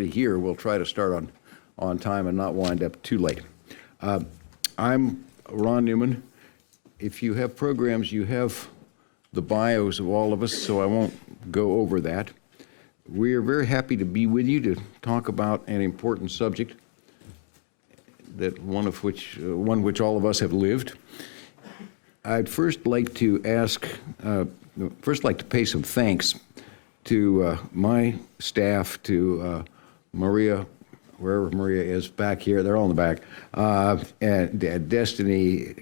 Here, we'll try to start on time and not wind up too late. I'm Ron Newman. If you have programs, you have the bios of all of us, so I won't go over that. We are very happy to be with you to talk about an important subject, that one which all of us have lived. I'd first like to pay some thanks to my staff, to Maria, wherever Maria is back here, they're all in the back, and Destiny,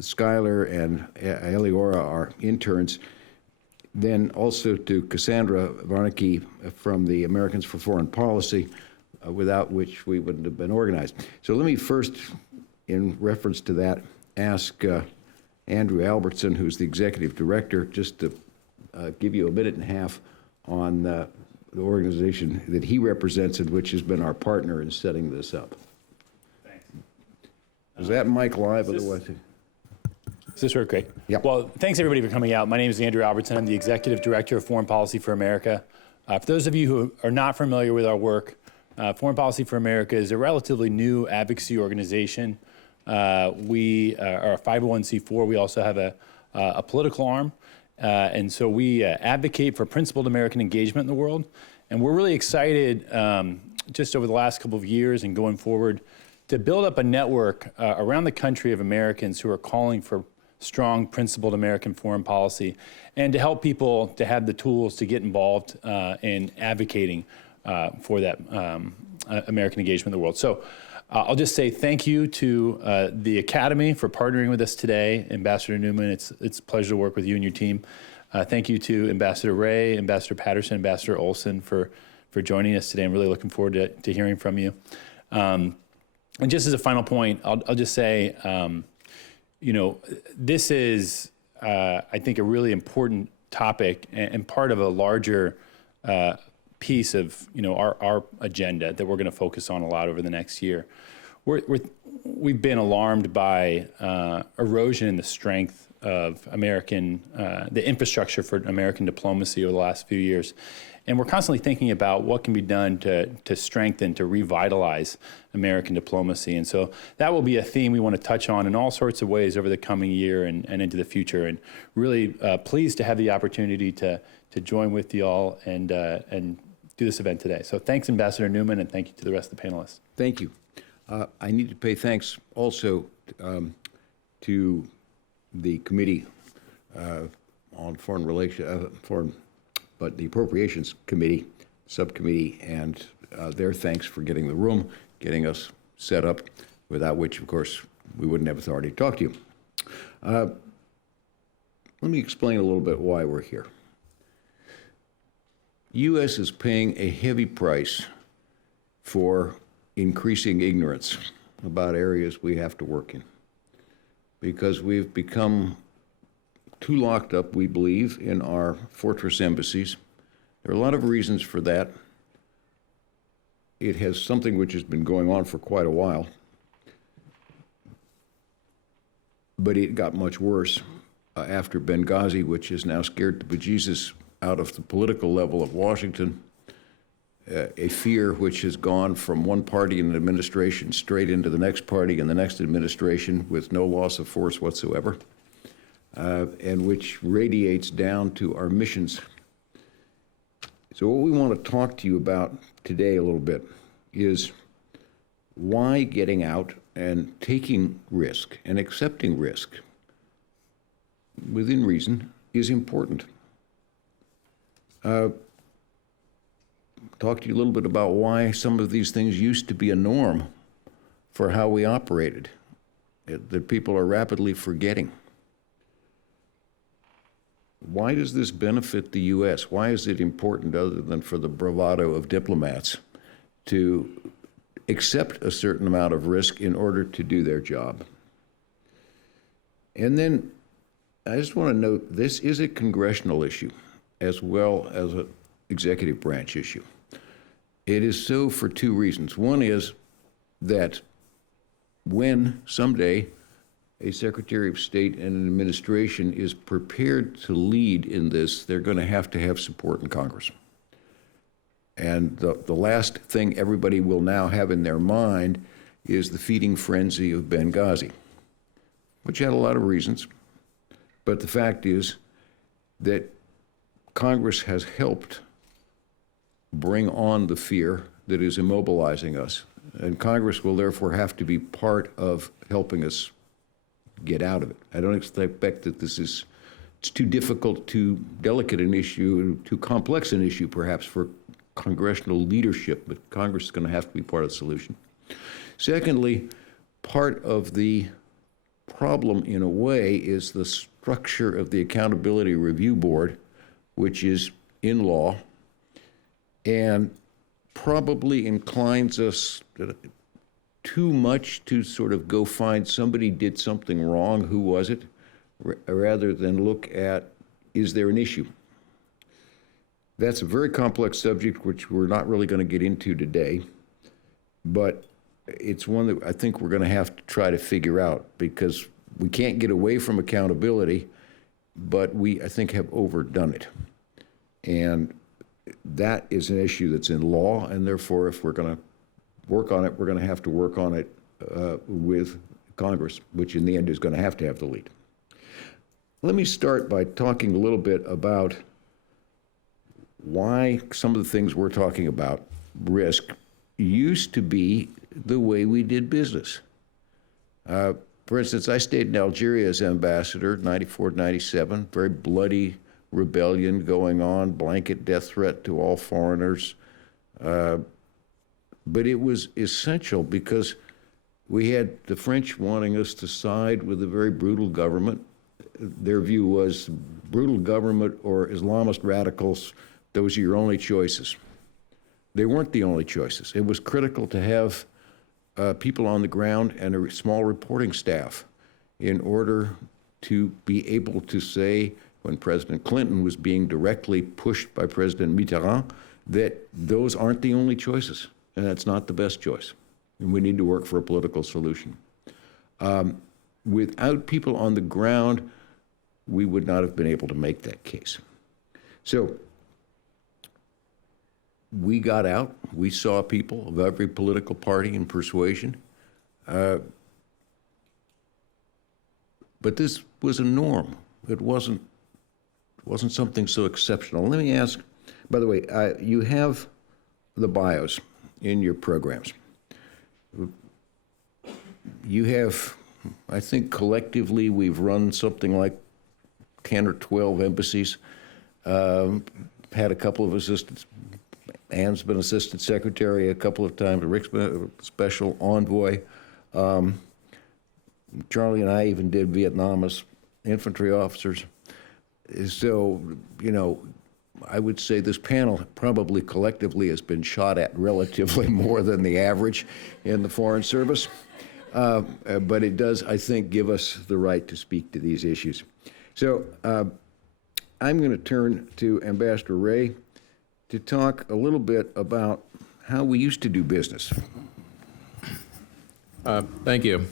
Skylar, and Eliora, our interns. Then also to Cassandra Varnicki from the Americans for Foreign Policy, without which we wouldn't have been organized. So let me first, in reference to that, ask Andrew Albertson, who's the executive director, just to give you a minute and a half on the organization that he represents and which has been our partner in setting this up. Thanks. Is that mic live? Otherwise, Does this work? Great. Yep. Well, thanks everybody for coming out. My name is Andrew Albertson. I'm the Executive Director of Foreign Policy for America. For those of you who are not familiar with our work, Foreign Policy for America is a relatively new advocacy organization. We are a 501c4. We also have a political arm. And so we advocate for principled American engagement in the world. And we're really excited just over the last couple of years and going forward to build up a network around the country of Americans who are calling for strong, principled American foreign policy, and to help people to have the tools to get involved in advocating for that American engagement in the world. So I'll just say thank you to the Academy for partnering with us today. Ambassador Newman, it's a pleasure to work with you and your team. Thank you to Ambassador Ray, Ambassador Patterson, Ambassador Olson for joining us today. I'm really looking forward to hearing from you. And just as a final point, I'll just say, this is, I think, a really important topic and part of a larger piece of our agenda that we're going to focus on a lot over the next year. We've been alarmed by erosion in the strength of the infrastructure for American diplomacy over the last few years. And we're constantly thinking about what can be done to strengthen, to revitalize American diplomacy. And so that will be a theme we want to touch on in all sorts of ways over the coming year and into the future. And really pleased to have the opportunity to join with you all and do this event today. So thanks, Ambassador Newman, and thank you to the rest of the panelists. thank you. I need to pay thanks also to the Committee on Foreign Relations, but the Appropriations Committee, Subcommittee, and their thanks for getting the room, getting us set up, without which, of course, we wouldn't have authority to talk to you. Let me explain a little bit why we're here. U.S. is paying a heavy price for increasing ignorance about areas we have to work in, because we've become too locked up, we believe, in our fortress embassies. There are a lot of reasons for that. It has something which has been going on for quite a while, but it got much worse after Benghazi, which is now scared the bejesus out of the political level of Washington, a fear which has gone from one party in an administration straight into the next party in the next administration with no loss of force whatsoever, and which radiates down to our missions. So what we want to talk to you about today a little bit is why getting out and taking risk and accepting risk within reason is important. Talk to you a little bit about why some of these things used to be a norm for how we operated, that people are rapidly forgetting. Why does this benefit the U.S.? Why is it important, other than for the bravado of diplomats, to accept a certain amount of risk in order to do their job? And then I just want to note, this is a congressional issue as well as an executive branch issue. It is so for two reasons. One is that when someday a Secretary of State and an administration is prepared to lead in this, they're going to have support in Congress. And the last thing everybody will now have in their mind is the feeding frenzy of Benghazi, which had a lot of reasons. But the fact is that Congress has helped bring on the fear that is immobilizing us. And Congress will therefore have to be part of helping us get out of it. I don't expect that it's too difficult, too delicate an issue, too complex an issue perhaps for congressional leadership, but Congress is going to have to be part of the solution. Secondly, part of the problem in a way is the structure of the Accountability Review Board, which is in law and probably inclines us too much to sort of go find somebody did something wrong, who was it, rather than look at, is there an issue? That's a very complex subject, which we're not really going to get into today, but it's one that I think we're going to have to try to figure out, because we can't get away from accountability, but we, I think, have overdone it. And that is an issue that's in law, and therefore, if we're going to work on it, we're going to have to work on it with Congress, which in the end is going to have the lead. Let me start by talking a little bit about why some of the things we're talking about, risk, used to be the way we did business. For instance, I stayed in Algeria as ambassador, 94 to 97, very bloody rebellion going on, blanket death threat to all foreigners. But it was essential because we had the French wanting us to side with a very brutal government. Their view was brutal government or Islamist radicals, those are your only choices. They weren't the only choices. It was critical to have people on the ground and a small reporting staff in order to be able to say, when President Clinton was being directly pushed by President Mitterrand, that those aren't the only choices, and that's not the best choice. And we need to work for a political solution. Without people on the ground, we would not have been able to make that case. So we got out. We saw people of every political party and persuasion. But this was a norm. It wasn't something so exceptional. Let me ask, by the way, you have the bios in your programs. You have, I think collectively we've run something like 10 or 12 embassies, had a couple of assistants. Anne's been assistant secretary a couple of times, Rick's been a special envoy. Charlie and I even did Vietnam as infantry officers. So, you know, I would say this panel probably collectively has been shot at relatively more than the average in the Foreign Service. But it does, I think, give us the right to speak to these issues. So I'm going to turn to Ambassador Ray to talk a little bit about how we used to do business. Thank you.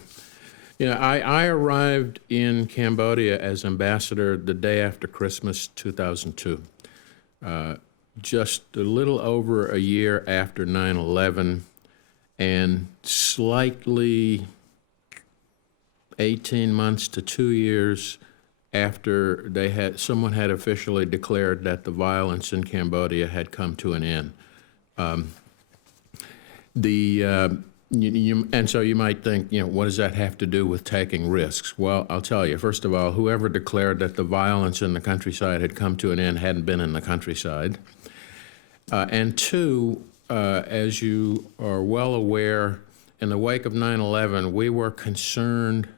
You know, I arrived in Cambodia as ambassador the day after Christmas 2002, just a little over a year after 9/11, and slightly 18 months to 2 years after someone had officially declared that the violence in Cambodia had come to an end. And so you might think, you know, what does that have to do with taking risks? Well, I'll tell you. First of all, whoever declared that the violence in the countryside had come to an end hadn't been in the countryside. And two, as you are well aware, in the wake of 9/11, we were concerned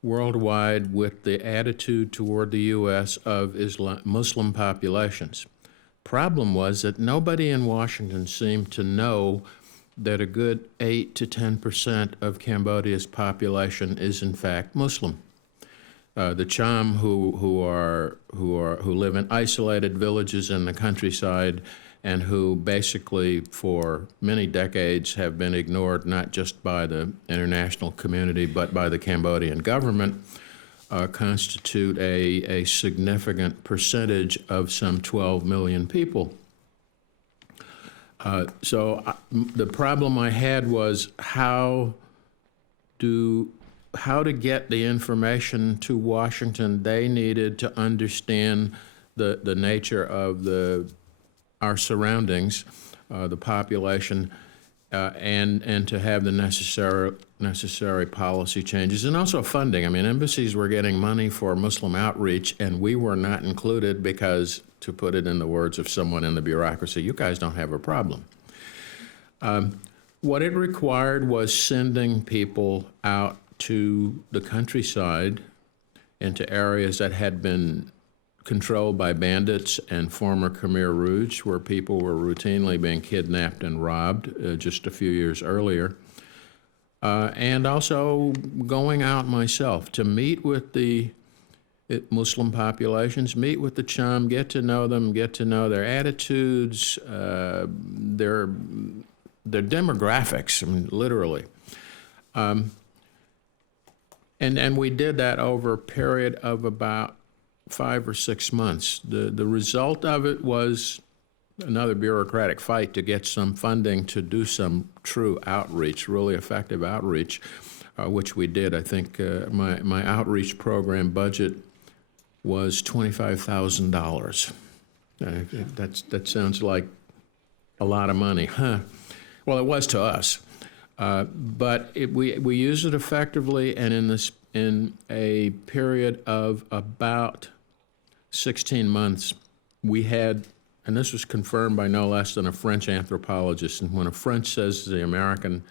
worldwide with the attitude toward the U.S. of Muslim populations. Problem was that nobody in Washington seemed to know that a good 8 to 10% of Cambodia's population is in fact Muslim. The Cham who live in isolated villages in the countryside and who basically for many decades have been ignored not just by the international community but by the Cambodian government, constitute a significant percentage of some 12 million people. The problem I had was how to get the information to Washington they needed to understand the nature of our surroundings, the population, and to have the necessary policy changes, and also funding. I mean, embassies were getting money for Muslim outreach, and we were not included because, to put it in the words of someone in the bureaucracy, you guys don't have a problem. What it required was sending people out to the countryside, into areas that had been controlled by bandits and former Khmer Rouge, where people were routinely being kidnapped and robbed just a few years earlier. And also going out myself to meet with the Muslim populations, meet with the Chum, get to know them, get to know their attitudes, their demographics, I mean, literally. And we did that over a period of about 5 or 6 months. The result of it was another bureaucratic fight to get some funding to do some true outreach, really effective outreach, which we did. I think my outreach program budget was $25,000. That sounds like a lot of money, huh? Well, it was to us. But we used it effectively, and in a period of about 16 months, we had, and this was confirmed by no less than a French anthropologist, and when a French says the American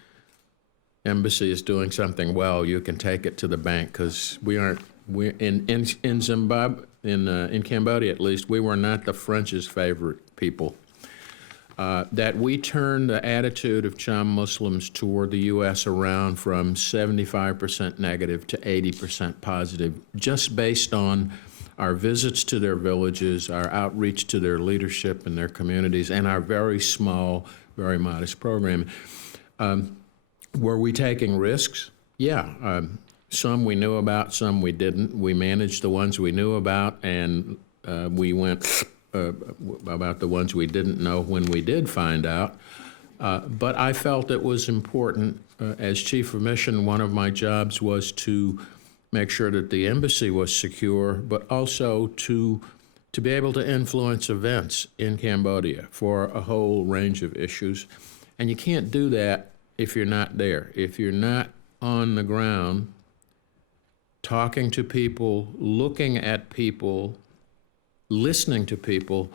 embassy is doing something well, you can take it to the bank, because in Zimbabwe, in Cambodia at least, we were not the French's favorite people. That we turned the attitude of Cham Muslims toward the U.S. around from 75% negative to 80% positive, just based on our visits to their villages, our outreach to their leadership and their communities, and our very small, very modest program. Were we taking risks? Yeah. Some we knew about, some we didn't. We managed the ones we knew about, and we went about the ones we didn't know when we did find out. But I felt it was important. As chief of mission, one of my jobs was to make sure that the embassy was secure, but also to be able to influence events in Cambodia for a whole range of issues. And you can't do that if you're not there. If you're not on the ground, talking to people, looking at people, listening to people,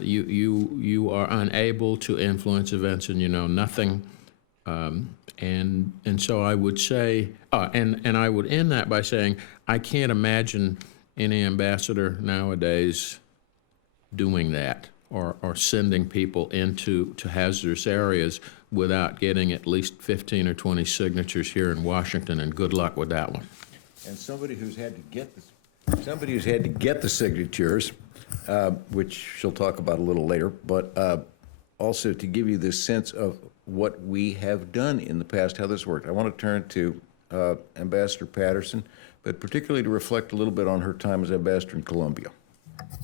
you are unable to influence events, and you know nothing. And so I would say, and I would end that by saying, I can't imagine any ambassador nowadays doing that or sending people into hazardous areas without getting at least 15 or 20 signatures here in Washington, and good luck with that one. And somebody who's had to get the signatures, which she'll talk about a little later, but also to give you this sense of what we have done in the past, how this worked. I want to turn to Ambassador Patterson, but particularly to reflect a little bit on her time as ambassador in Colombia.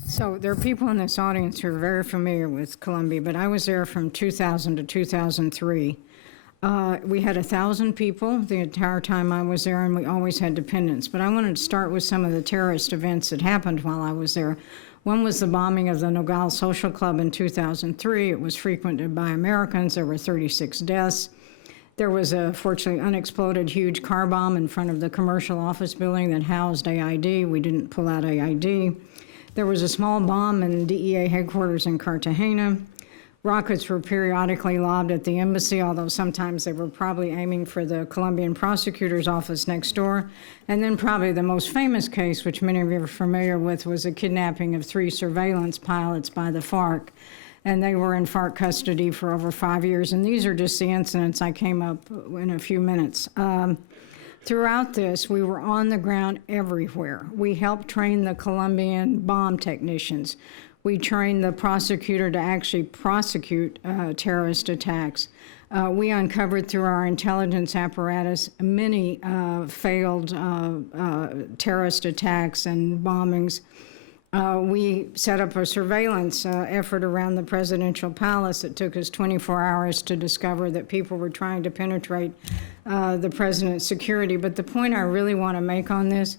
So there are people in this audience who are very familiar with Colombia, but I was there from 2000 to 2003. We had 1,000 people the entire time I was there, and we always had dependents. But I wanted to start with some of the terrorist events that happened while I was there. One was the bombing of the Nogal Social Club in 2003. It was frequented by Americans. There were 36 deaths. There was a fortunately unexploded huge car bomb in front of the commercial office building that housed AID. We didn't pull out AID. There was a small bomb in DEA headquarters in Cartagena. Rockets were periodically lobbed at the embassy, although sometimes they were probably aiming for the Colombian prosecutor's office next door. And then probably the most famous case, which many of you are familiar with, was the kidnapping of 3 surveillance pilots by the FARC. And they were in FARC custody for over 5 years. And these are just the incidents I came up in a few minutes. Throughout this, we were on the ground everywhere. We helped train the Colombian bomb technicians. We trained the prosecutor to actually prosecute terrorist attacks. We uncovered through our intelligence apparatus many failed terrorist attacks and bombings. We set up a surveillance effort around the presidential palace. It took us 24 hours to discover that people were trying to penetrate the president's security. But the point I really want to make on this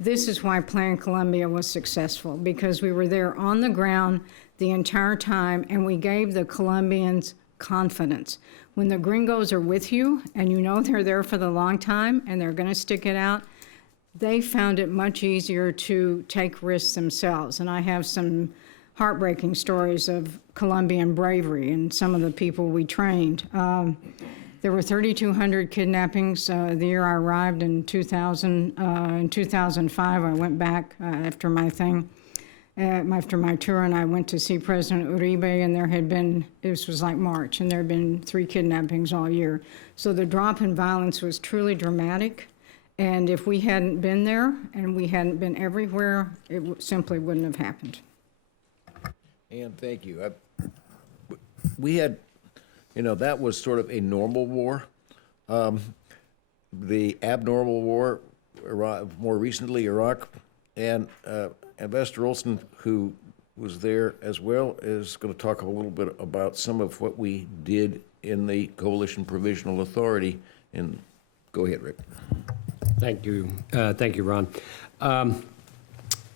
is why Plan Colombia was successful, because we were there on the ground the entire time, and we gave the Colombians confidence. When the gringos are with you and you know they're there for the long time and they're going to stick it out, they found it much easier to take risks themselves. And I have some heartbreaking stories of Colombian bravery and some of the people we trained. There were 3,200 kidnappings the year I arrived in 2000. In 2005, I went back after my tour, and I went to see President Uribe, and there had been, this was like March, and there had been 3 kidnappings all year. So the drop in violence was truly dramatic. And if we hadn't been there and we hadn't been everywhere, it simply wouldn't have happened. And thank you. We had, that was sort of a normal war. The abnormal war, more recently Iraq, and Ambassador Olson, who was there as well, is going to talk a little bit about some of what we did in the Coalition Provisional Authority. And go ahead, Rick. Thank you, Ron.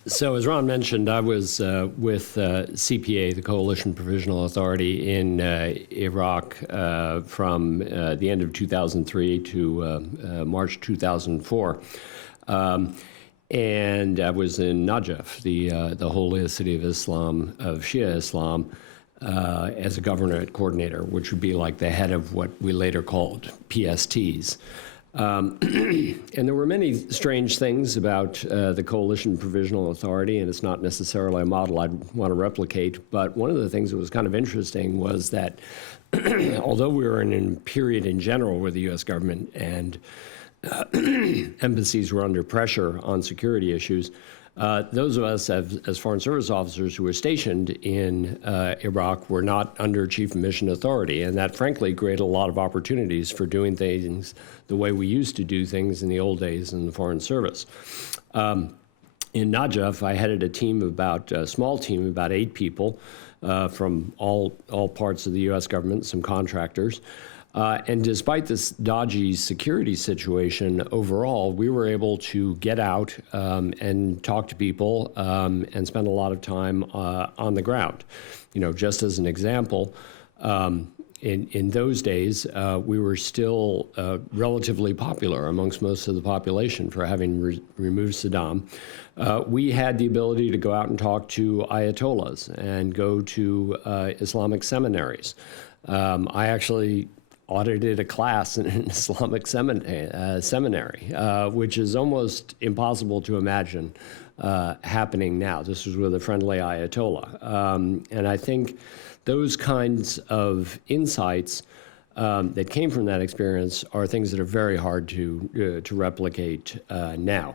So as Ron mentioned, I was with CPA, the Coalition Provisional Authority, in Iraq from the end of 2003 to March 2004. And I was in Najaf, the holiest city of Islam, of Shia Islam, as a governorate coordinator, which would be like the head of what we later called PSTs. And there were many strange things about the Coalition Provisional Authority, and it's not necessarily a model I'd want to replicate, but one of the things that was kind of interesting was that although we were in a period in general where the U.S. government and embassies were under pressure on security issues, those of us as Foreign Service officers who were stationed in Iraq were not under Chief of Mission Authority, and that frankly created a lot of opportunities for doing things the way we used to do things in the old days in the Foreign Service. In Najaf, I headed a small team, about 8 people from all parts of the U.S. government, some contractors. And despite this dodgy security situation overall, we were able to get out and talk to people and spend a lot of time on the ground. Just as an example, in those days, we were still relatively popular amongst most of the population for having removed Saddam. We had the ability to go out and talk to ayatollahs and go to Islamic seminaries. I actually audited a class in an Islamic seminary, which is almost impossible to imagine happening now. This was with a friendly Ayatollah. And I think those kinds of insights that came from that experience are things that are very hard to replicate now.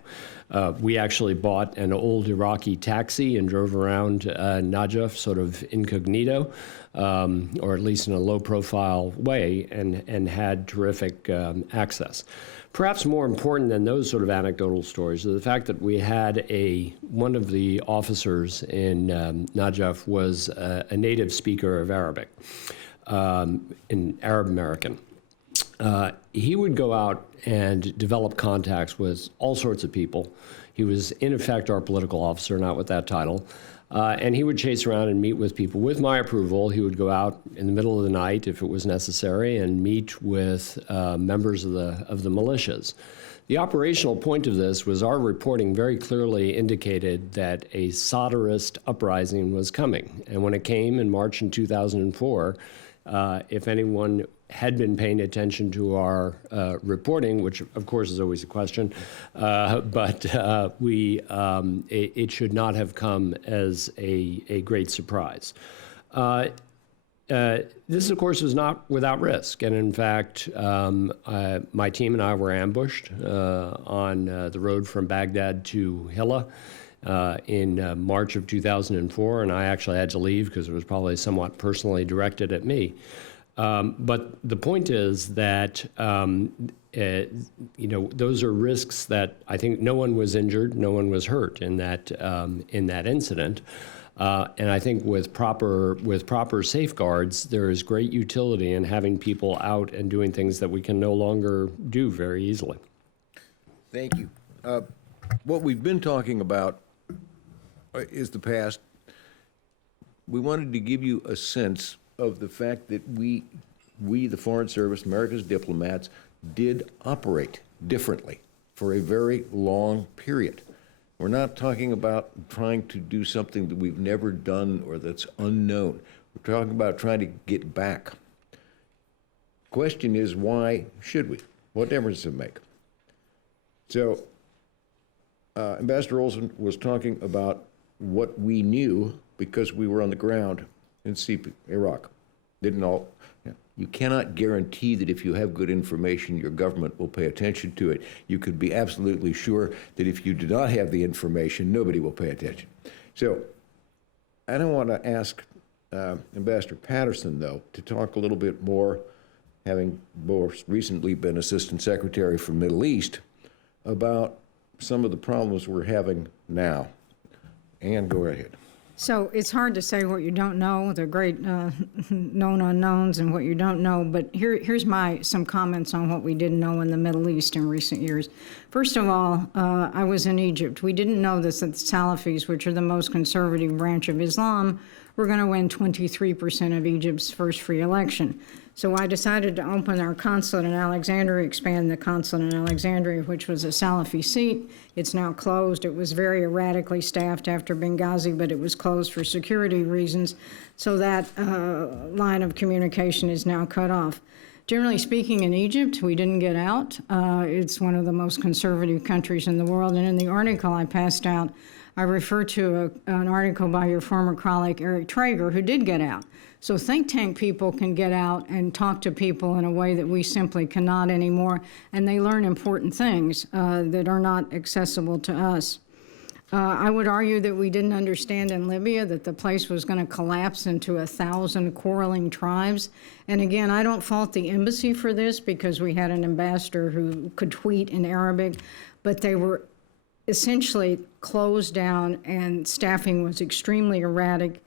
We actually bought an old Iraqi taxi and drove around Najaf sort of incognito, or at least in a low-profile way, and had terrific access. Perhaps more important than those sort of anecdotal stories is the fact that we had one of the officers in Najaf was a native speaker of Arabic, an Arab American. He would go out and develop contacts with all sorts of people. He was, in effect, our political officer, not with that title. And he would chase around and meet with people. With my approval, he would go out in the middle of the night, if it was necessary, and meet with members of the militias. The operational point of this was our reporting very clearly indicated that a Sadrist uprising was coming. And when it came in March in 2004, if anyone had been paying attention to our reporting, which of course is always a question, but it should not have come as a great surprise. This, of course, was not without risk, and in fact, my team and I were ambushed on the road from Baghdad to Hilla in March of 2004, and I actually had to leave because it was probably somewhat personally directed at me. But the point is that those are risks that I think no one was injured, no one was hurt in that incident. And I think with proper safeguards, there is great utility in having people out and doing things that we can no longer do very easily. Thank you. What we've been talking about is the past. We wanted to give you a sense of the fact that we, the Foreign Service, America's diplomats, did operate differently for a very long period. We're not talking about trying to do something that we've never done or that's unknown. We're talking about trying to get back. Question is, why should we? What difference does it make? So, Ambassador Olson was talking about what we knew because we were on the ground in Iraq. Didn't all. You cannot guarantee that if you have good information, your government will pay attention to it. You could be absolutely sure that if you do not have the information, nobody will pay attention. So I don't want to ask Ambassador Patterson, though, to talk a little bit more, having most recently been Assistant Secretary for Middle East, about some of the problems we're having now. Ann, go ahead. So it's hard to say what you don't know, the great known unknowns and what you don't know, but here's some comments on what we didn't know in the Middle East in recent years. First of all, I was in Egypt. We didn't know this, that the Salafis, which are the most conservative branch of Islam, were going to win 23% of Egypt's first free election. So I decided to open our consulate in Alexandria, expand the consulate in Alexandria, which was a Salafi seat. It's now closed. It was very erratically staffed after Benghazi, but it was closed for security reasons. So that line of communication is now cut off. Generally speaking, in Egypt, we didn't get out. It's one of the most conservative countries in the world. And in the article I passed out, I refer to an article by your former colleague, Eric Traeger, who did get out. So think tank people can get out and talk to people in a way that we simply cannot anymore, and they learn important things that are not accessible to us. I would argue that we didn't understand in Libya that the place was going to collapse into 1,000 quarreling tribes. And again, I don't fault the embassy for this because we had an ambassador who could tweet in Arabic, but they were essentially closed down and staffing was extremely erratic.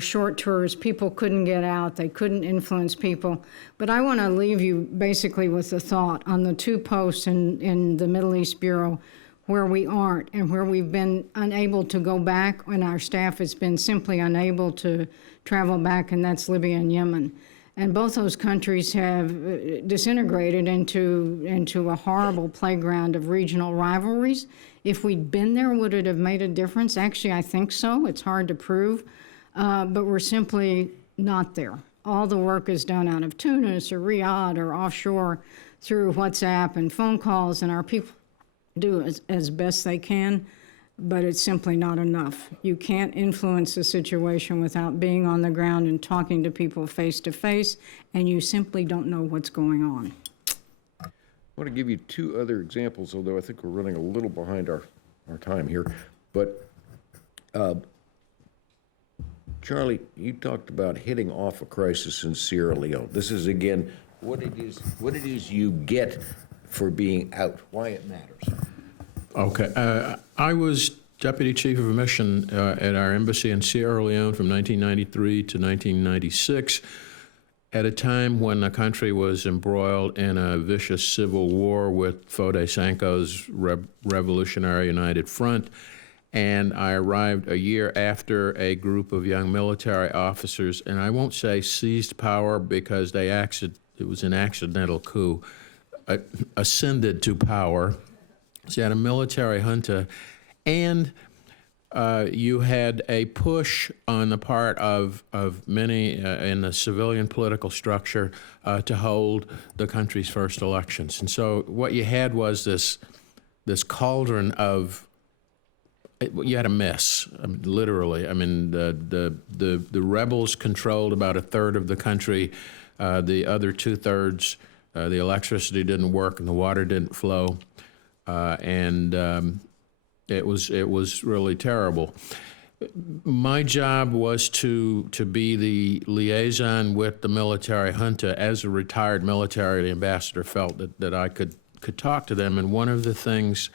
Short tours, people couldn't get out, they couldn't influence people. But I want to leave you basically with the thought on the two posts in the Middle East Bureau where we aren't and where we've been unable to go back and our staff has been simply unable to travel back, and that's Libya and Yemen. And both those countries have disintegrated into a horrible playground of regional rivalries. If we'd been there, would it have made a difference? Actually, I think so. It's hard to prove. But we're simply not there. All the work is done out of Tunis or Riyadh or offshore through WhatsApp and phone calls, and our people do as best they can, but it's simply not enough. You can't influence the situation without being on the ground and talking to people face to face, and you simply don't know what's going on. I want to give you two other examples, although I think we're running a little behind our time here. But Charlie, you talked about hitting off a crisis in Sierra Leone. This is, again, what it is you get for being out, why it matters. Okay. I was Deputy Chief of Mission at our embassy in Sierra Leone from 1993 to 1996, at a time when the country was embroiled in a vicious civil war with Foday Sanko's Revolutionary United Front. And I arrived a year after a group of young military officers, and I won't say seized power because it was an accidental coup, ascended to power. So you had a military junta, and you had a push on the part of many in the civilian political structure to hold the country's first elections. And so what you had was this cauldron of. You had a mess, literally. I mean, the rebels controlled about a third of the country. The other 2/3, the electricity didn't work and the water didn't flow, and it was really terrible. My job was to be the liaison with the military junta. As a retired military ambassador, felt that I could talk to them. And one of the things,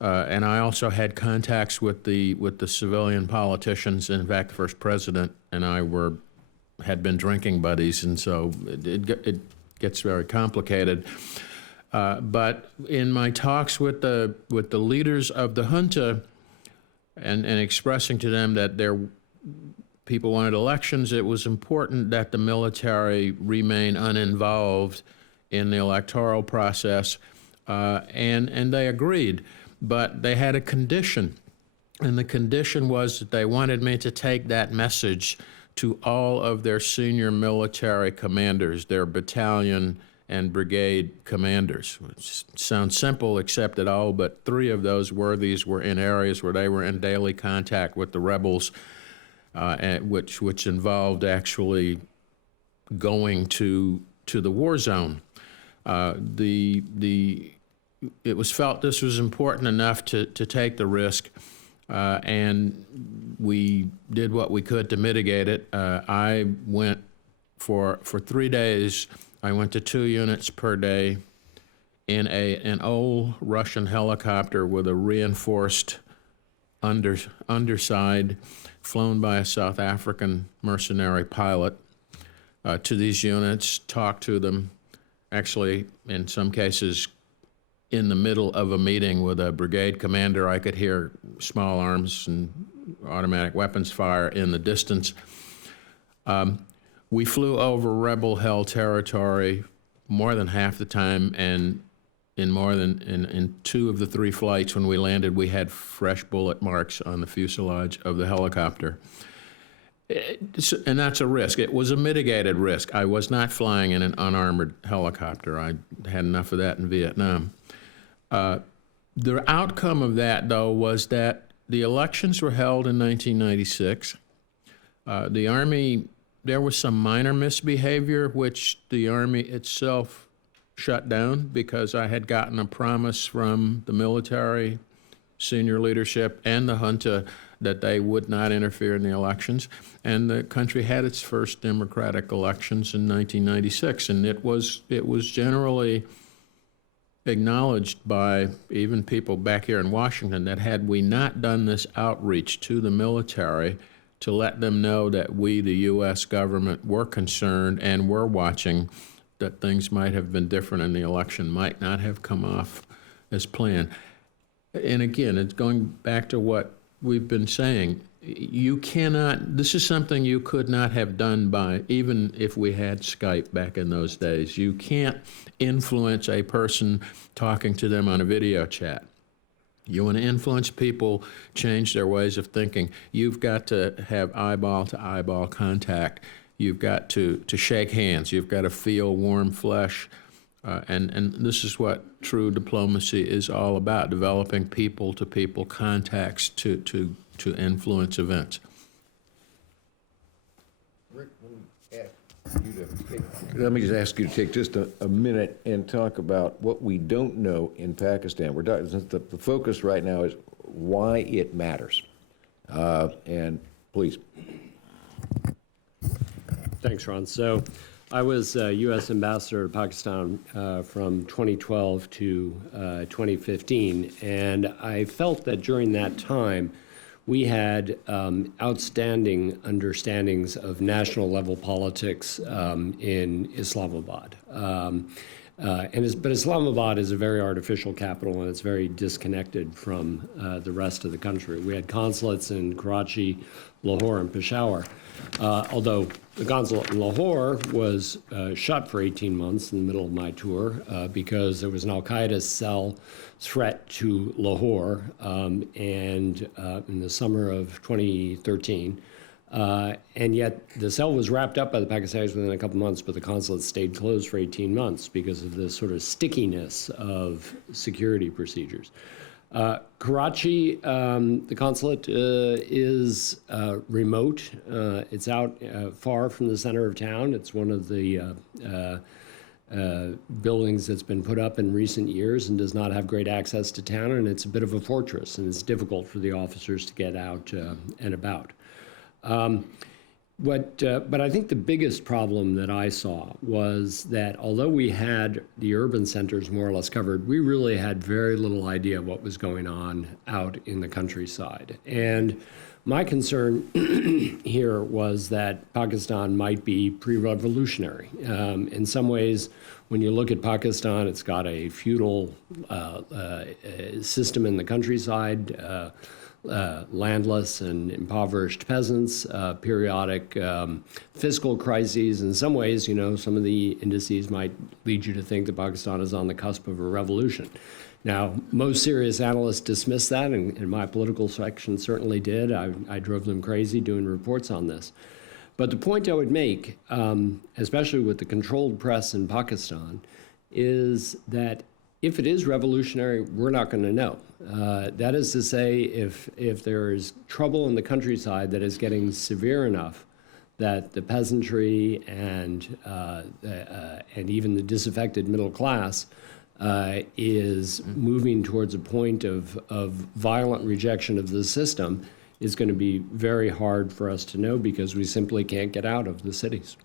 and I also had contacts with the civilian politicians. In fact, the first president and I had been drinking buddies, and so it gets very complicated. But in my talks with the leaders of the junta, and expressing to them that people wanted elections, it was important that the military remain uninvolved in the electoral process, and they agreed. But they had a condition, and the condition was that they wanted me to take that message to all of their senior military commanders, their battalion and brigade commanders, which sounds simple, except that all but 3 of those worthies were in areas where they were in daily contact with the rebels, which involved actually going to the war zone. It was felt this was important enough to take the risk, and we did what we could to mitigate it. I went for 3 days. I went to 2 units per day in an old Russian helicopter with a reinforced underside, flown by a South African mercenary pilot, to these units, talked to them, actually, in some cases, in the middle of a meeting with a brigade commander. I could hear small arms and automatic weapons fire in the distance. We flew over rebel-held territory more than half the time, and in 2 of the 3 flights when we landed, we had fresh bullet marks on the fuselage of the helicopter. And that's a risk. It was a mitigated risk. I was not flying in an unarmored helicopter. I had enough of that in Vietnam. The outcome of that, though, was that the elections were held in 1996. The Army, there was some minor misbehavior, which the Army itself shut down, because I had gotten a promise from the military senior leadership and the junta that they would not interfere in the elections. And the country had its first democratic elections in 1996, and it was generally acknowledged by even people back here in Washington that had we not done this outreach to the military to let them know that we, the U.S. government, were concerned and were watching, that things might have been different and the election might not have come off as planned. And again, it's going back to what we've been saying. You cannot, this is something you could not have done by, even if we had Skype back in those days. You can't influence a person talking to them on a video chat. You want to influence people, change their ways of thinking, you've got to have eyeball-to-eyeball contact. You've got to shake hands. You've got to feel warm flesh. And this is what true diplomacy is all about, developing people-to-people contacts to influence events. Rick, let me just ask you to take just a minute and talk about what we don't know in Pakistan. We're talking, the focus right now is why it matters. And please. Thanks, Ron. So I was U.S. ambassador to Pakistan from 2012 to 2015, and I felt that during that time we had outstanding understandings of national level politics in Islamabad. But Islamabad is a very artificial capital, and it's very disconnected from the rest of the country. We had consulates in Karachi, Lahore, and Peshawar. Although the consulate in Lahore was shut for 18 months in the middle of my tour because there was an al-Qaeda cell threat to Lahore in the summer of 2013. And yet the cell was wrapped up by the Pakistanis within a couple months, but the consulate stayed closed for 18 months because of the sort of stickiness of security procedures. Karachi, the consulate is remote. It's out far from the center of town. It's one of the buildings that's been put up in recent years and does not have great access to town, and it's a bit of a fortress, and it's difficult for the officers to get out and about. But I think the biggest problem that I saw was that although we had the urban centers more or less covered, we really had very little idea of what was going on out in the countryside. And my concern here was that Pakistan might be pre-revolutionary. In some ways, when you look at Pakistan, it's got a feudal system in the countryside, landless and impoverished peasants, periodic fiscal crises. In some ways, some of the indices might lead you to think that Pakistan is on the cusp of a revolution. Now, most serious analysts dismiss that, and my political section certainly did. I drove them crazy doing reports on this. But the point I would make, especially with the controlled press in Pakistan, is that if it is revolutionary, we're not going to know. That is to say, if there is trouble in the countryside that is getting severe enough that the peasantry and even the disaffected middle class is moving towards a point of violent rejection of the system, is going to be very hard for us to know because we simply can't get out of the cities.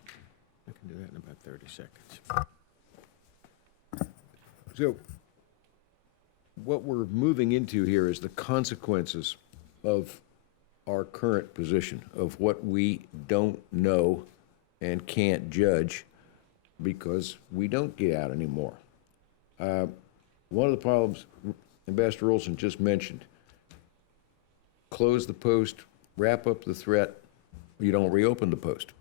I can do that in about 30 seconds. So what we're moving into here is the consequences of our current position, of what we don't know and can't judge because we don't get out anymore. One of the problems Ambassador Olson just mentioned, close the post, wrap up the threat, you don't reopen the post.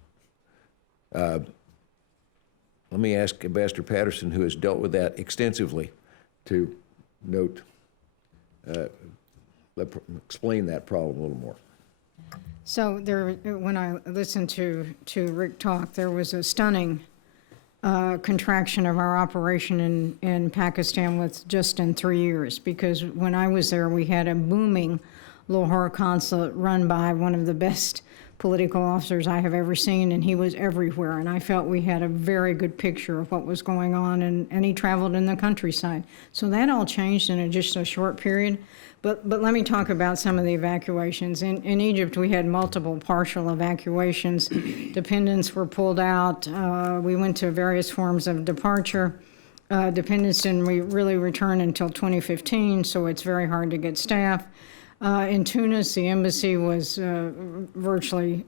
Let me ask Ambassador Patterson, who has dealt with that extensively, to note, explain that problem a little more. So when I listened to Rick talk, there was a stunning contraction of our operation in Pakistan just in 3 years, because when I was there, we had a booming Lahore consulate run by one of the best political officers I have ever seen, and he was everywhere, and I felt we had a very good picture of what was going on, and he traveled in the countryside. So that all changed in just a short period. But let me talk about some of the evacuations. In Egypt, we had multiple partial evacuations. Dependents were pulled out. We went to various forms of departure. Dependents didn't really return until 2015, so it's very hard to get staff. In Tunis, the embassy was virtually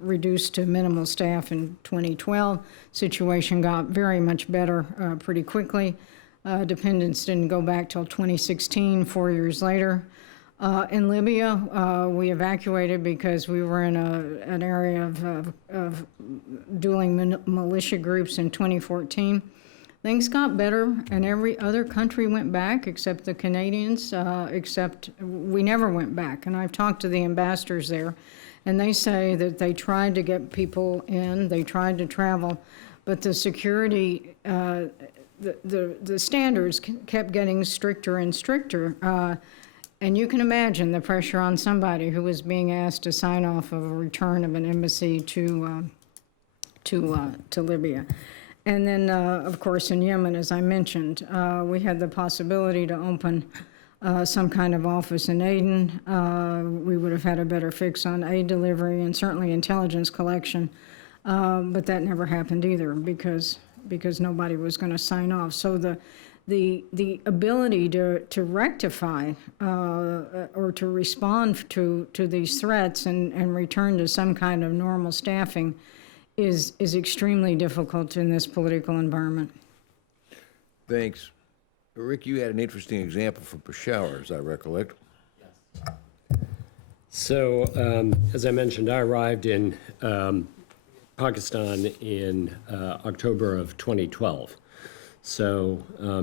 reduced to minimal staff in 2012. Situation got very much better pretty quickly. Dependents didn't go back till 2016, 4 years later. In Libya, we evacuated because we were in an area of dueling militia groups in 2014. Things got better, and every other country went back except the Canadians, except we never went back. And I've talked to the ambassadors there, and they say that they tried to get people in, they tried to travel, but the security, the standards kept getting stricter and stricter. And you can imagine the pressure on somebody who was being asked to sign off of a return of an embassy to Libya. And then, of course, in Yemen, as I mentioned, we had the possibility to open some kind of office in Aden. We would have had a better fix on aid delivery and certainly intelligence collection, but that never happened either because nobody was going to sign off. So the ability to rectify or to respond to these threats and return to some kind of normal staffing is extremely difficult in this political environment. Thanks. Rick, you had an interesting example from Peshawar, as I recollect. So, as I mentioned, I arrived in Pakistan in October of 2012. So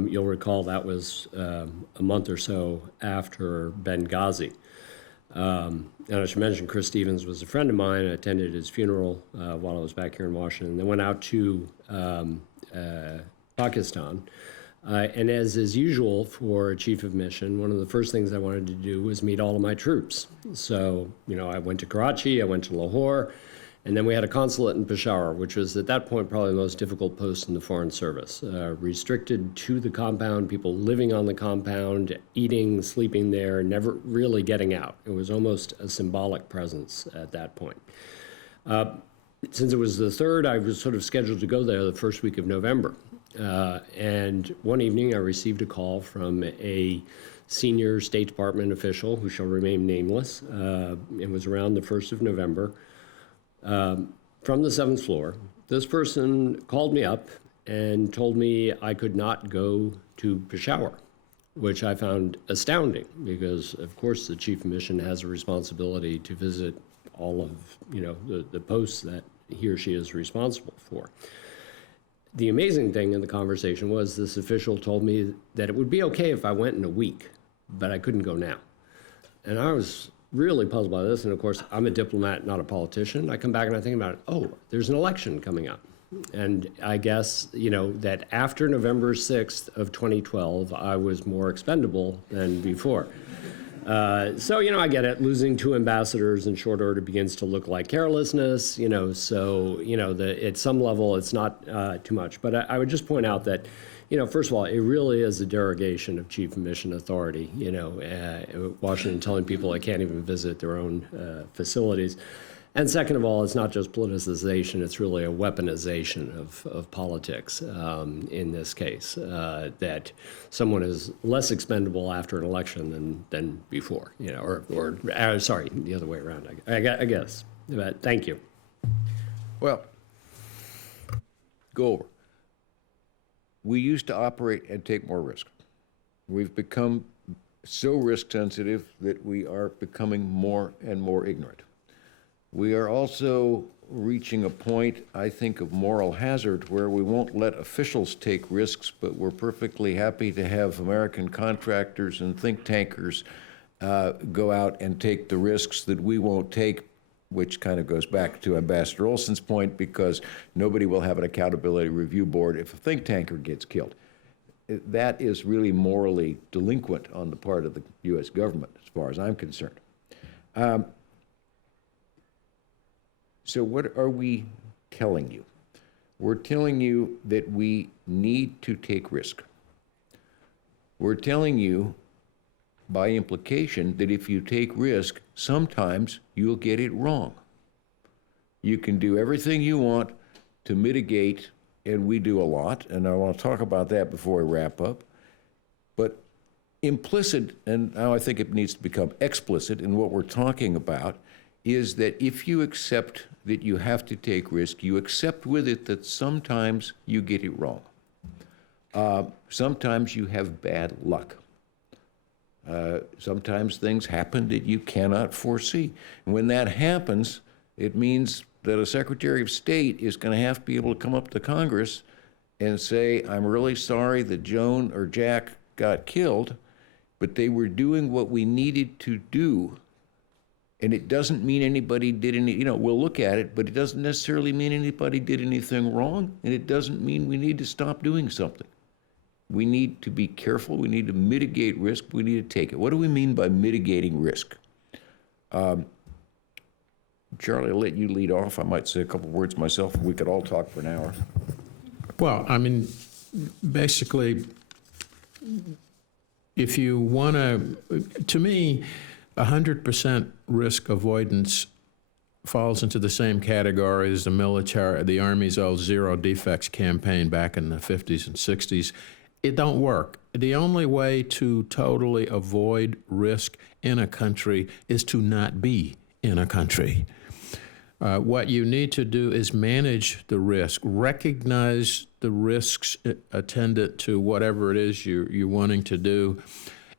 you'll recall that was a month or so after Benghazi. And I should mention, Chris Stevens was a friend of mine. I attended his funeral while I was back here in Washington. Then went out to Pakistan. And as is usual for a chief of mission, one of the first things I wanted to do was meet all of my troops. So, I went to Karachi, I went to Lahore, And then we had a consulate in Peshawar, which was at that point probably the most difficult post in the Foreign Service. Restricted to the compound, people living on the compound, eating, sleeping there, never really getting out. It was almost a symbolic presence at that point. Since it was the 3rd, I was sort of scheduled to go there the first week of November. And one evening I received a call from a senior State Department official who shall remain nameless. It was around the 1st of November. From the 7th floor, this person called me up and told me I could not go to Peshawar, which I found astounding because, of course, the chief of mission has a responsibility to visit all of the posts that he or she is responsible for. The amazing thing in the conversation was this official told me that it would be okay if I went in a week, but I couldn't go now. And I was really puzzled by this, and of course, I'm a diplomat, not a politician. I come back and I think about it, oh, there's an election coming up. And I guess, that after November 6th of 2012, I was more expendable than before. So, I get it. Losing 2 ambassadors in short order begins to look like carelessness, so, at some level, it's not too much. But I would just point out that, first of all, it really is a derogation of chief of mission authority, Washington telling people they can't even visit their own facilities. And second of all, it's not just politicization, it's really a weaponization of politics in this case, that someone is less expendable after an election than before, sorry, the other way around, I guess. But thank you. Well, go over. We used to operate and take more risk. We've become so risk sensitive that we are becoming more and more ignorant. We are also reaching a point, I think, of moral hazard where we won't let officials take risks, but we're perfectly happy to have American contractors and think tankers go out and take the risks that we won't take, which kind of goes back to Ambassador Olson's point, because nobody will have an accountability review board if a think tanker gets killed. That is really morally delinquent on the part of the U.S. government, as far as I'm concerned. So what are we telling you? We're telling you that we need to take risk. We're telling you, by implication, that if you take risk, sometimes you'll get it wrong. You can do everything you want to mitigate, and we do a lot, and I want to talk about that before I wrap up. But implicit, and now I think it needs to become explicit in what we're talking about, is that if you accept that you have to take risk, you accept with it that sometimes you get it wrong. Sometimes you have bad luck. Sometimes things happen that you cannot foresee. And when that happens, it means that a Secretary of State is going to have to be able to come up to Congress and say, I'm really sorry that Joan or Jack got killed, but they were doing what we needed to do. And it doesn't mean anybody did any, we'll look at it, but it doesn't necessarily mean anybody did anything wrong, and it doesn't mean we need to stop doing something. We need to be careful. We need to mitigate risk. We need to take it. What do we mean by mitigating risk? Charlie, I'll let you lead off. I might say a couple words myself. We could all talk for an hour. Well, I mean, basically, if you want to me, 100% risk avoidance falls into the same category as the Army's old zero defects campaign back in the 50s and 60s. It don't work. The only way to totally avoid risk in a country is to not be in a country. What you need to do is manage the risk, recognize the risks attendant to whatever it is you're wanting to do,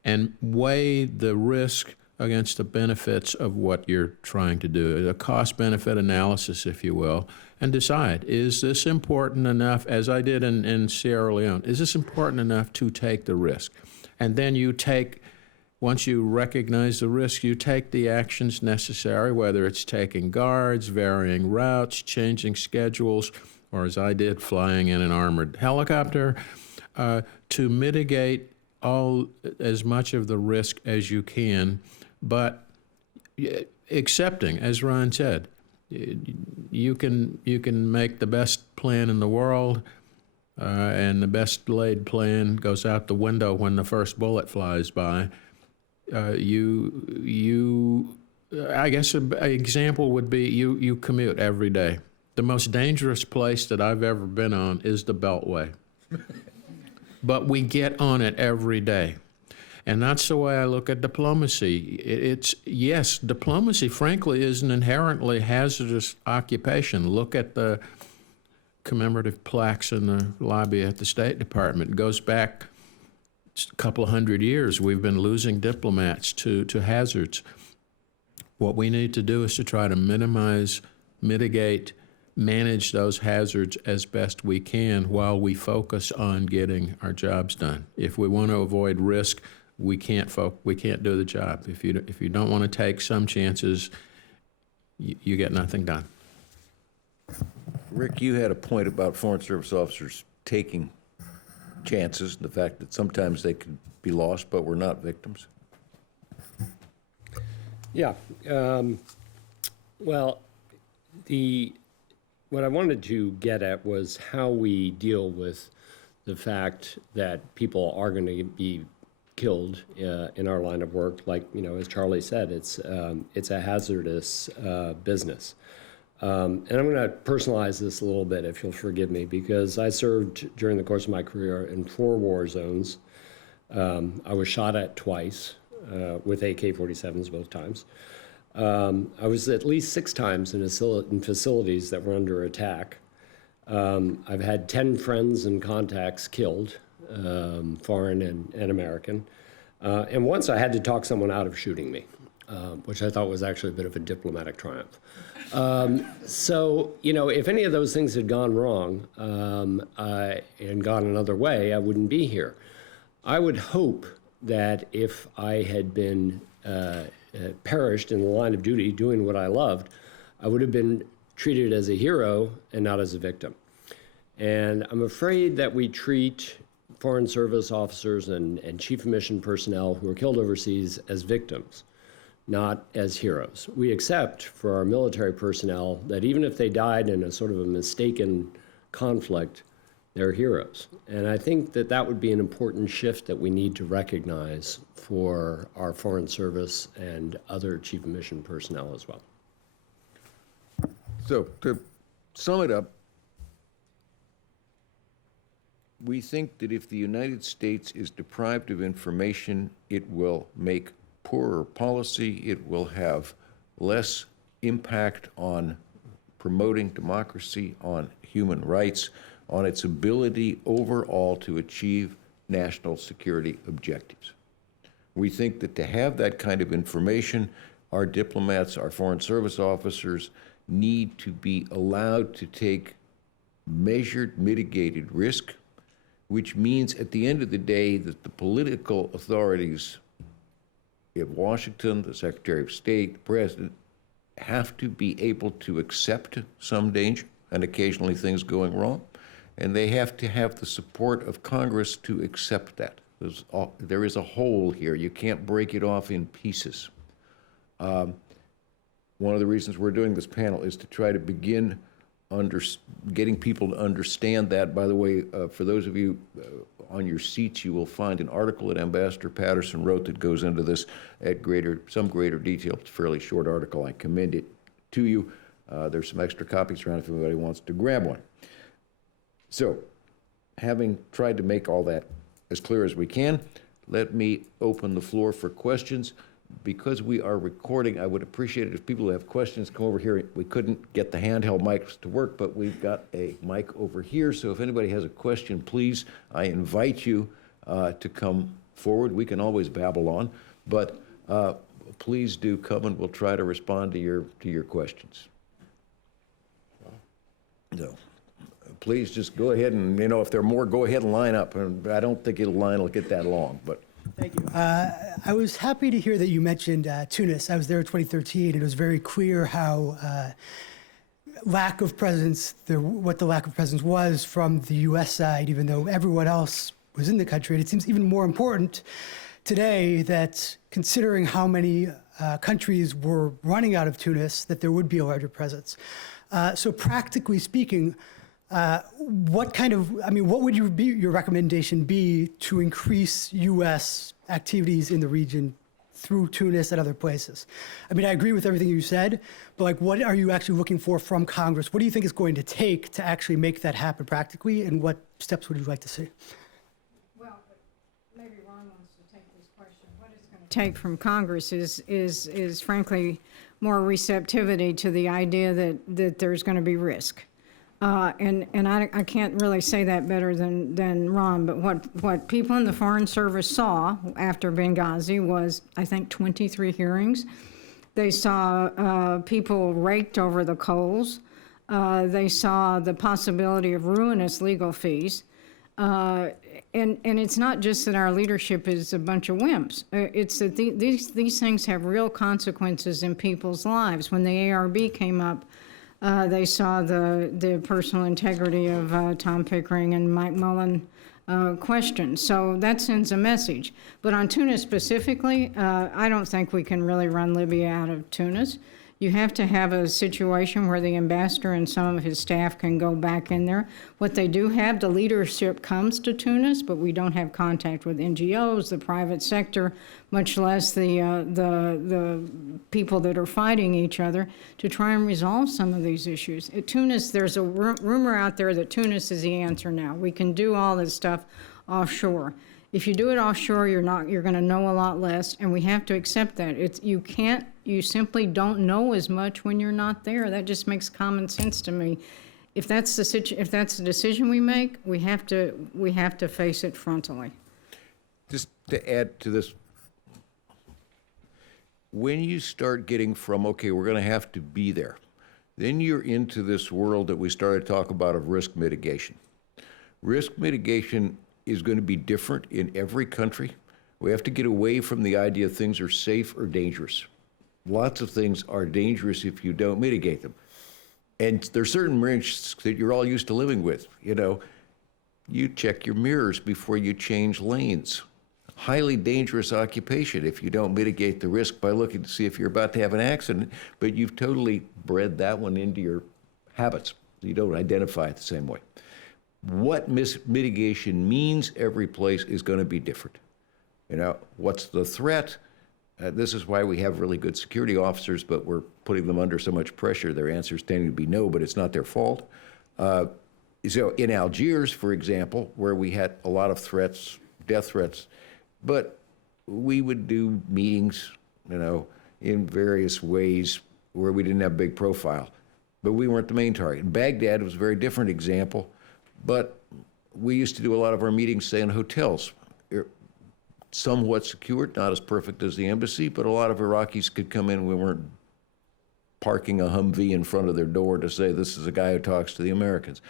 and weigh the risk against the benefits of what you're trying to do, a cost-benefit analysis, if you will, and decide, is this important enough, as I did in Sierra Leone, is this important enough to take the risk? And then you take, once you recognize the risk, you take the actions necessary, whether it's taking guards, varying routes, changing schedules, or as I did, flying in an armored helicopter, to mitigate as much of the risk as you can, but accepting, as Ron said, You can make the best plan in the world, and the best laid plan goes out the window when the first bullet flies by. I guess an example would be you commute every day. The most dangerous place that I've ever been on is the Beltway. But we get on it every day. And that's the way I look at diplomacy. Yes, diplomacy, frankly, is an inherently hazardous occupation. Look at the commemorative plaques in the lobby at the State Department. It goes back a couple of hundred years. We've been losing diplomats to hazards. What we need to do is to try to minimize, mitigate, manage those hazards as best we can while we focus on getting our jobs done. If we want to avoid risk, we can't do the job. If you don't want to take some chances, you get nothing done. Rick, you had a point about Foreign Service officers taking chances, the fact that sometimes they could be lost, but we're not victims. Yeah. Well, what I wanted to get at was how we deal with the fact that people are going to be killed in our line of work. Like, as Charlie said, it's a hazardous business. And I'm going to personalize this a little bit, if you'll forgive me, because I served during the course of my career in 4 war zones. I was shot at twice with AK-47s both times. I was at least 6 times in facilities that were under attack. I've had 10 friends and contacts killed, foreign and American. And once I had to talk someone out of shooting me, which I thought was actually a bit of a diplomatic triumph. So, if any of those things had gone wrong and gone another way, I wouldn't be here. I would hope that if I had been perished in the line of duty doing what I loved, I would have been treated as a hero and not as a victim. And I'm afraid that we treat Foreign Service officers and chief of mission personnel who are killed overseas as victims, not as heroes. We accept for our military personnel that even if they died in a sort of a mistaken conflict, they're heroes. And I think that that would be an important shift that we need to recognize for our Foreign Service and other chief of mission personnel as well. So to sum it up, we think that if the United States is deprived of information, it will make poorer policy, it will have less impact on promoting democracy, on human rights, on its ability overall to achieve national security objectives. We think that to have that kind of information, our diplomats, our Foreign Service officers need to be allowed to take measured, mitigated risk, which means at the end of the day that the political authorities of Washington, the Secretary of State, the President, have to be able to accept some danger and occasionally things going wrong, and they have to have the support of Congress to accept that. There is a hole here. You can't break it off in pieces. One of the reasons we're doing this panel is to try to begin getting people to understand that. By the way, for those of you on your seats, you will find an article that Ambassador Patterson wrote that goes into this at some greater detail. It's a fairly short article. I commend it to you. There's some extra copies around if anybody wants to grab one. So, having tried to make all that as clear as we can, let me open the floor for questions. Because we are recording, I would appreciate it if people who have questions come over here. We couldn't get the handheld mics to work, but we've got a mic over here. So if anybody has a question, please, I invite you to come forward. We can always babble on, but please do come and we'll try to respond to your questions. So please just go ahead and, if there are more, go ahead and line up. And I don't think it'll get that long, but. Thank you. I was happy to hear that you mentioned Tunis. I was there in 2013, and it was very clear how lack of presence, what the lack of presence was from the U.S. side, even though everyone else was in the country. And it seems even more important today that considering how many countries were running out of Tunis, that there would be a larger presence. So practically speaking, what would your recommendation be to increase U.S. activities in the region through Tunis and other places? I mean, I agree with everything you said, but like, what are you actually looking for from Congress? What do you think it's going to take to actually make that happen practically, and what steps would you like to see? Well, maybe Ron wants to take this question. What it's going to take from Congress is frankly more receptivity to the idea that there's going to be risk. And I can't really say that better than Ron, but what people in the Foreign Service saw after Benghazi was, I think, 23 hearings. They saw people raked over the coals. They saw the possibility of ruinous legal fees. And it's not just that our leadership is a bunch of wimps. It's that these things have real consequences in people's lives. When the ARB came up, they saw the personal integrity of Tom Pickering and Mike Mullen questioned. So that sends a message. But on Tunis specifically, I don't think we can really run Libya out of Tunis. You have to have a situation where the ambassador and some of his staff can go back in there. What they do have, the leadership comes to Tunis, but we don't have contact with NGOs, the private sector, much less the people that are fighting each other to try and resolve some of these issues. At Tunis, there's a rumor out there that Tunis is the answer now. We can do all this stuff offshore. If you do it offshore, you're going to know a lot less, and we have to accept that. You simply don't know as much when you're not there. That just makes common sense to me. If that's the decision we make, we have to face it frontally. Just to add to this, when you start getting from, okay, we're going to have to be there, then you're into this world that we started to talk about of risk mitigation. Risk mitigation is going to be different in every country. We have to get away from the idea things are safe or dangerous. Lots of things are dangerous if you don't mitigate them. And there's certain risks that you're all used to living with. You know, you check your mirrors before you change lanes. Highly dangerous occupation if you don't mitigate the risk by looking to see if you're about to have an accident, but you've totally bred that one into your habits. You don't identify it the same way. What mitigation means every place is going to be different. You know, what's the threat? This is why we have really good security officers, but we're putting them under so much pressure. Their answers tend to be no, but it's not their fault. So in Algiers, for example, where we had a lot of threats, death threats, but we would do meetings, you know, in various ways where we didn't have a big profile, but we weren't the main target. In Baghdad was a very different example. But we used to do a lot of our meetings, say, in hotels. Somewhat secured, not as perfect as the embassy, but a lot of Iraqis could come in. We weren't parking a Humvee in front of their door to say, this is a guy who talks to the Americans.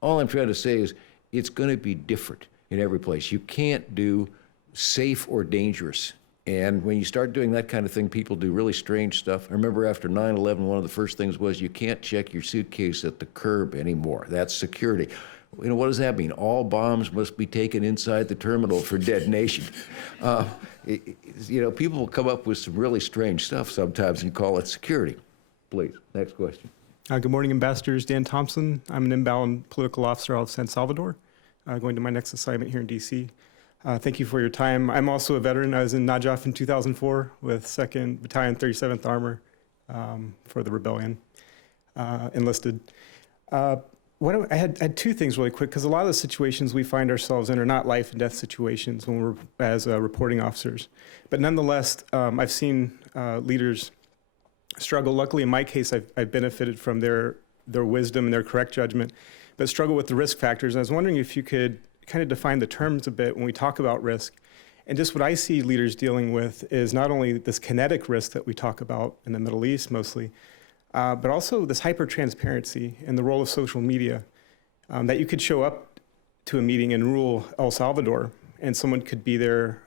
All I'm trying to say is it's going to be different in every place. You can't do safe or dangerous. And when you start doing that kind of thing, people do really strange stuff. I remember after 9/11, one of the first things was you can't check your suitcase at the curb anymore. That's security. You know, what does that mean? All bombs must be taken inside the terminal for detonation. You know, people will come up with some really strange stuff sometimes and call it security. Please, next question. Good morning, ambassadors. Dan Thompson. I'm an inbound political officer out of San Salvador, going to my next assignment here in D.C. Thank you for your time. I'm also a veteran. I was in Najaf in 2004 with 2nd Battalion, 37th Armor for the rebellion, enlisted. I had two things really quick, because a lot of the situations we find ourselves in are not life and death situations when we're as reporting officers. But nonetheless, I've seen leaders struggle. Luckily, in my case, I've benefited from their wisdom and their correct judgment, but struggle with the risk factors. And I was wondering if you could kind of define the terms a bit when we talk about risk. And just what I see leaders dealing with is not only this kinetic risk that we talk about in the Middle East mostly, but also this hyper-transparency and the role of social media, that you could show up to a meeting in rural El Salvador and someone could be there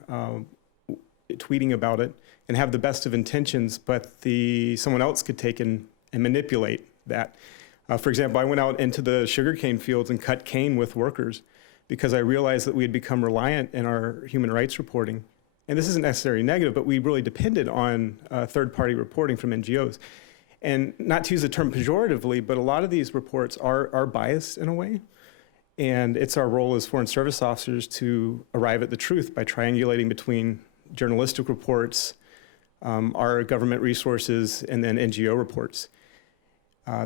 tweeting about it and have the best of intentions, but someone else could take and manipulate that. For example, I went out into the sugarcane fields and cut cane with workers because I realized that we had become reliant in our human rights reporting And this isn't necessarily negative, but we really depended on third-party reporting from NGOs. And not to use the term pejoratively, but a lot of these reports are biased in a way. And it's our role as Foreign Service officers to arrive at the truth by triangulating between journalistic reports, our government resources, and then NGO reports.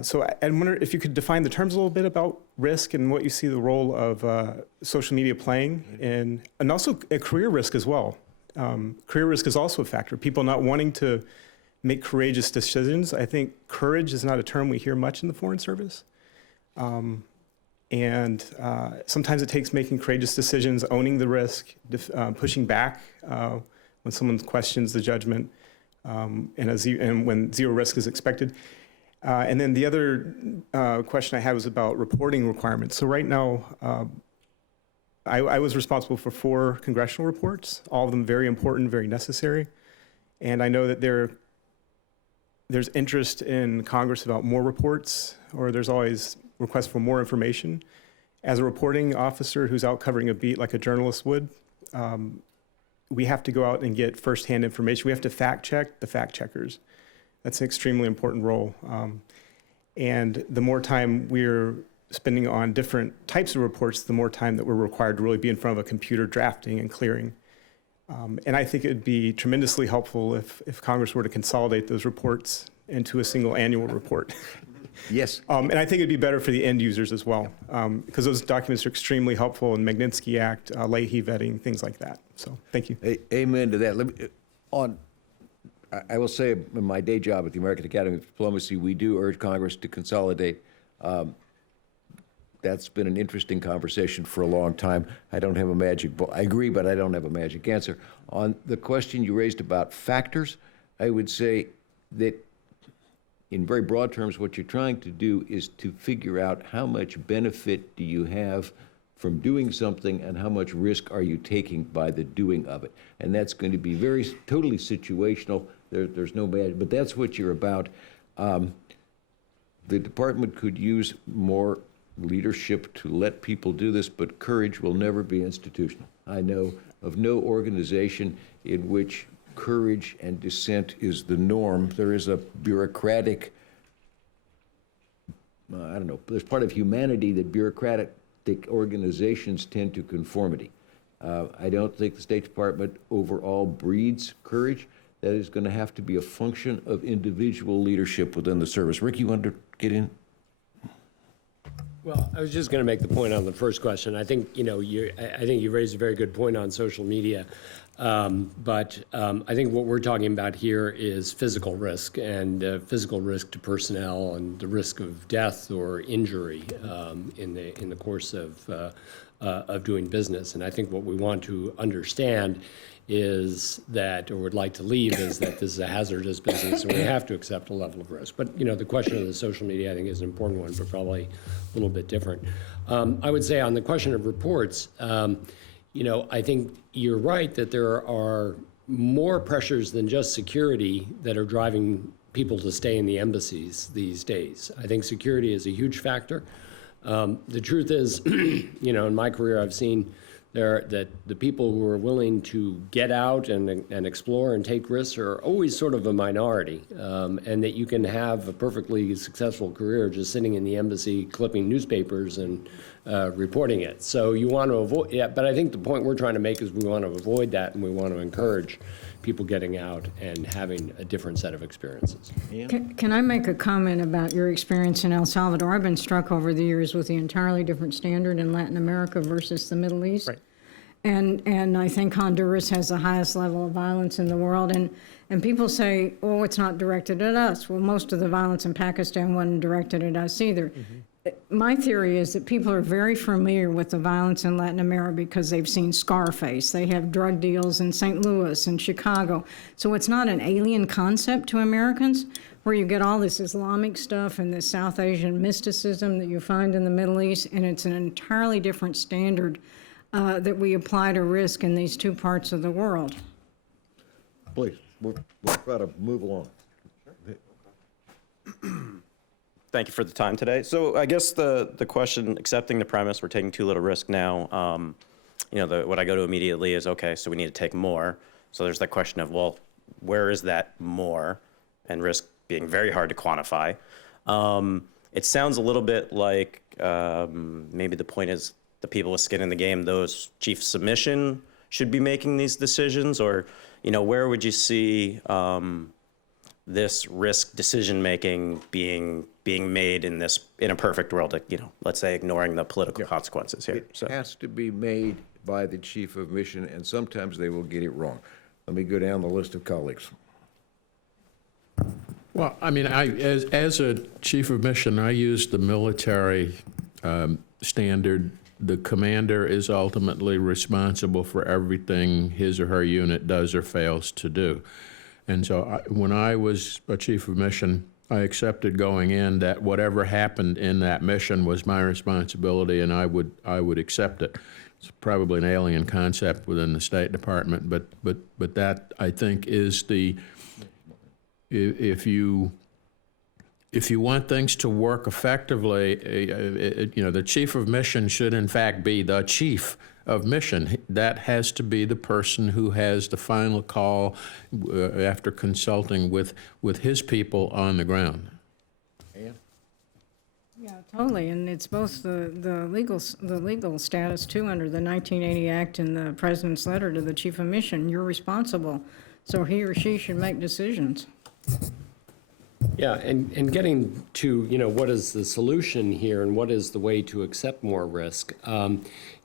So I wonder if you could define the terms a little bit about risk and what you see the role of social media playing, and also a career risk as well. Career risk is also a factor. People not wanting to make courageous decisions. I think courage is not a term we hear much in the Foreign Service. And sometimes it takes making courageous decisions, owning the risk, pushing back when someone questions the judgment, and when zero risk is expected. And then the other question I had was about reporting requirements. So right now, I was responsible for 4 congressional reports, all of them very important, very necessary. And I know that there's interest in Congress about more reports, or there's always requests for more information. As a reporting officer who's out covering a beat like a journalist would, we have to go out and get firsthand information. We have to fact check the fact checkers. That's an extremely important role. And the more time we're spending on different types of reports, the more time that we're required to really be in front of a computer drafting and clearing. And I think it would be tremendously helpful if Congress were to consolidate those reports into a single annual report. Yes. And I think it'd be better for the end users as well, because those documents are extremely helpful in Magnitsky Act, Leahy vetting, things like that. So thank you. Amen to that. I will say, in my day job at the American Academy of Diplomacy, we do urge Congress to consolidate. That's been an interesting conversation for a long time. I don't have a magic bullet. I agree, but I don't have a magic answer. On the question you raised about factors, I would say that in very broad terms, what you're trying to do is to figure out how much benefit do you have from doing something and how much risk are you taking by the doing of it. And that's going to be totally situational. There's no bad, but that's what you're about. The department could use more leadership to let people do this, but courage will never be institutional. I know of no organization in which courage and dissent is the norm. There is a bureaucratic, I don't know, there's part of humanity that bureaucratic organizations tend to conformity. I don't think the State Department overall breeds courage. That is going to have to be a function of individual leadership within the service. Rick, you wanted to get in? Well, I was just going to make the point on the first question. I think I think you raised a very good point on social media, but I think what we're talking about here is physical risk and physical risk to personnel and the risk of death or injury in the course of doing business. And I think what we want to understand is that, or would like to leave, is that this is a hazardous business and we have to accept a level of risk. But the question of the social media, I think, is an important one, but probably a little bit different. I would say on the question of reports, I think you're right that there are more pressures than just security that are driving people to stay in the embassies these days. I think security is a huge factor. The truth is, in my career, I've seen that the people who are willing to get out and explore and take risks are always sort of a minority, and that you can have a perfectly successful career just sitting in the embassy clipping newspapers and reporting it. So you want to avoid, but I think the point we're trying to make is we want to avoid that, and we want to encourage people getting out and having a different set of experiences. Can I make a comment about your experience in El Salvador? I've been struck over the years with the entirely different standard in Latin America versus the Middle East. Right. And I think Honduras has the highest level of violence in the world. And people say, oh, it's not directed at us. Well, most of the violence in Pakistan wasn't directed at us either. Mm-hmm. My theory is that people are very familiar with the violence in Latin America because they've seen Scarface. They have drug deals in St. Louis and Chicago. So it's not an alien concept to Americans, where you get all this Islamic stuff and this South Asian mysticism that you find in the Middle East, and it's an entirely different standard that we apply to risk in these two parts of the world. Please, we'll try to move along. Thank you for the time today. So I guess the question, accepting the premise, we're taking too little risk now, what I go to immediately is, okay, so we need to take more. So there's that question of, well, where is that more, and risk being very hard to quantify. It sounds a little bit like maybe the point is the people with skin in the game, those chief submission should be making these decisions, or, where would you see this risk decision-making being made in a perfect world, let's say ignoring the political consequences here. It has to be made by the chief of mission, and sometimes they will get it wrong. Let me go down the list of colleagues. Well, I mean, as a chief of mission, I use the military standard. The commander is ultimately responsible for everything his or her unit does or fails to do. And so when I was a chief of mission, I accepted going in that whatever happened in that mission was my responsibility, and I would accept it. It's probably an alien concept within the State Department, but that, I think, is the, if you want things to work effectively, the chief of mission should in fact be the chief of mission. That has to be the person who has the final call after consulting with his people on the ground. Yeah, totally, and it's both the legal status too under the 1980 Act and the president's letter to the chief of mission. You're responsible, so he or she should make decisions. Yeah, and getting to, what is the solution here and what is the way to accept more risk?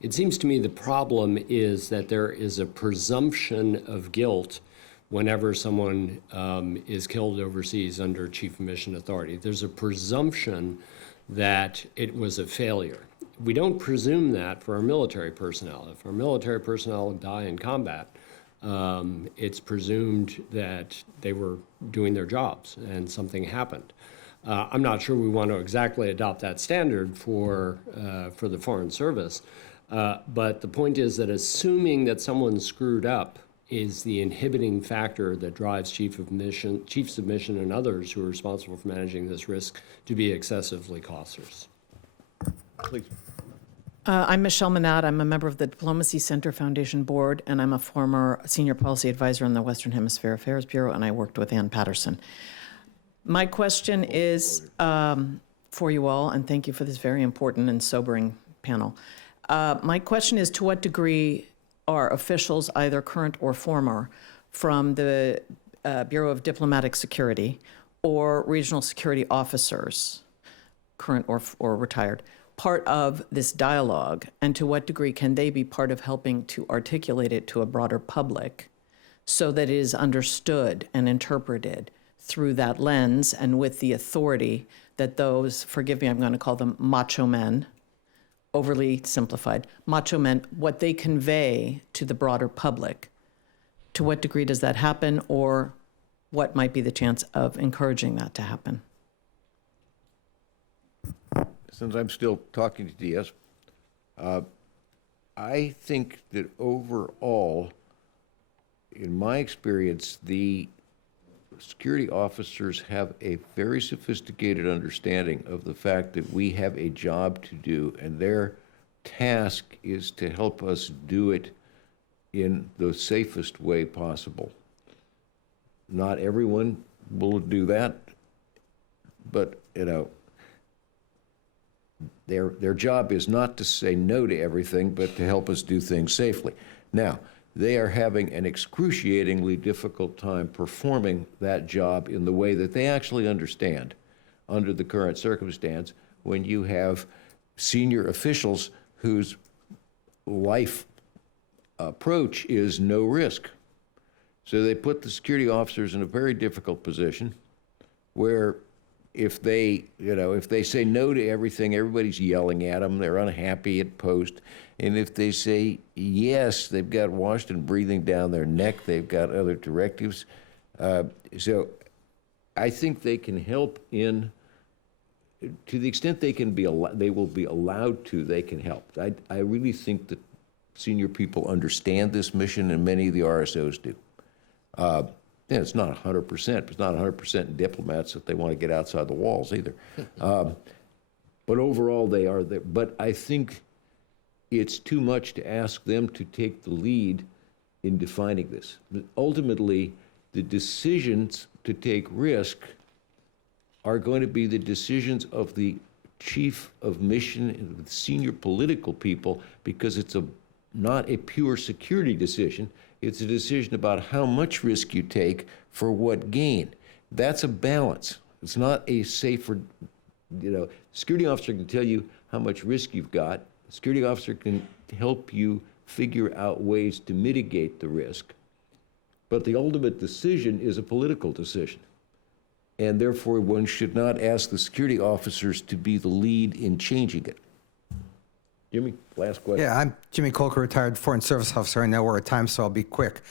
It seems to me the problem is that there is a presumption of guilt whenever someone is killed overseas under chief of mission authority. There's a presumption that it was a failure. We don't presume that for our military personnel. If our military personnel die in combat, it's presumed that they were doing their jobs and something happened. I'm not sure we want to exactly adopt that standard for the Foreign Service, but the point is that assuming that someone screwed up is the inhibiting factor that drives chief of mission and others who are responsible for managing this risk to be excessively cautious. Please. I'm Michele Menard. I'm a member of the Diplomacy Center Foundation Board, and I'm a former senior policy advisor in the Western Hemisphere Affairs Bureau, and I worked with Ann Patterson. My question is for you all, and thank you for this very important and sobering panel. My question is, to what degree are officials, either current or former, from the Bureau of Diplomatic Security or regional security officers, current or retired, part of this dialogue, and to what degree can they be part of helping to articulate it to a broader public so that it is understood and interpreted through that lens and with the authority that those, forgive me, I'm going to call them macho men, overly simplified, macho men, what they convey to the broader public. To what degree does that happen, or what might be the chance of encouraging that to happen? Since I'm still talking to DS, I think that overall, in my experience, the security officers have a very sophisticated understanding of the fact that we have a job to do, and their task is to help us do it in the safest way possible. Not everyone will do that, but, their job is not to say no to everything, but to help us do things safely. Now, they are having an excruciatingly difficult time performing that job in the way that they actually understand under the current circumstance when you have senior officials whose life approach is no risk. So they put the security officers in a very difficult position where if they say no to everything, everybody's yelling at them, they're unhappy at post. And if they say yes, they've got Washington breathing down their neck, they've got other directives. So I think they can help to the extent they will be allowed to, they can help. I really think that senior people understand this mission, and many of the RSOs do. It's not 100%. It's not 100% in diplomats that they want to get outside the walls either. But overall, they are there. But I think it's too much to ask them to take the lead in defining this. But ultimately, the decisions to take risk are going to be the decisions of the chief of mission and the senior political people, because it's not a pure security decision. It's a decision about how much risk you take for what gain. That's a balance. It's not a safer, security officer can tell you how much risk you've got. A security officer can help you figure out ways to mitigate the risk. But the ultimate decision is a political decision. And therefore, one should not ask the security officers to be the lead in changing it. Jimmy, last question. Yeah, I'm Jimmy Colker, retired Foreign Service Officer. I know we're at time, so I'll be quick.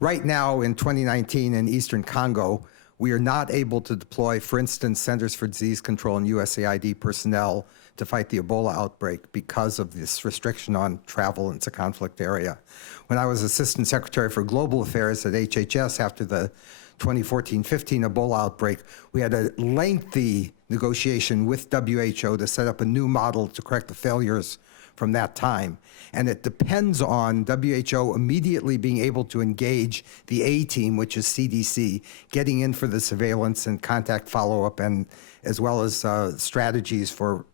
Right now, in 2019, in Eastern Congo, we are not able to deploy, for instance, Centers for Disease Control and USAID personnel to fight the Ebola outbreak because of this restriction on travel into conflict area. When I was Assistant Secretary for Global Affairs at HHS after the 2014-15 Ebola outbreak, we had a lengthy negotiation with WHO to set up a new model to correct the failures from that time. And it depends on WHO immediately being able to engage the A team, which is CDC, getting in for the surveillance and contact follow-up, and as well as strategies for